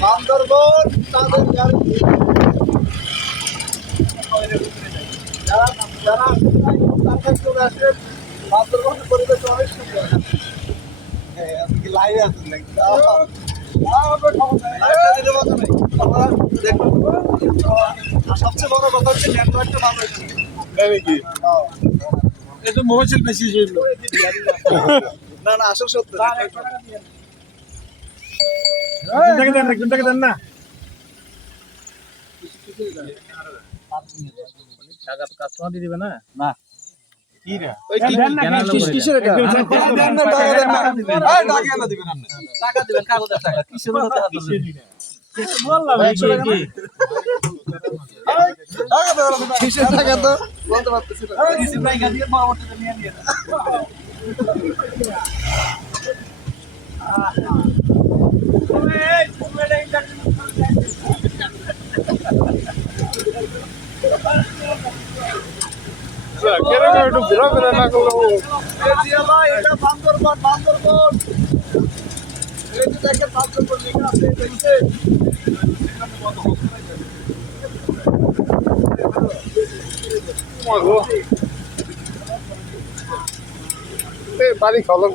বান্দরবন তাদের যারা যারা চলে আসেন বান্দরবনের পরিবেশ অনেক সুন্দর। আজকে লাইভে আছেন নাকি? সবচেয়ে বড় কথা হচ্ছে নেটওয়ার্কটা ভালো হচ্ছে নাকি? এটা মোবাইল বেশি না না আসল সত্য দেন না টাকা তো কাস্টমার দিয়ে দিবে না না কি রে ওই কিসের এটা দেন না টাকা দেন না এই টাকা না দিবেন আপনি টাকা দিবেন কাগজের টাকা কিসের মধ্যে হাত দিবেন বললাম কি টাকা দাও কিসের টাকা তো বলতে পারতেছি না কিসের টাকা দিয়ে পরবর্তীতে নিয়ে নিয়ে একটু ঘোরা ফেরা না করলে এটা বান্দরবন বান্দরবন দেখে বান্দরবন লেখা আছে দেখছেন বাড়ি খাওয়া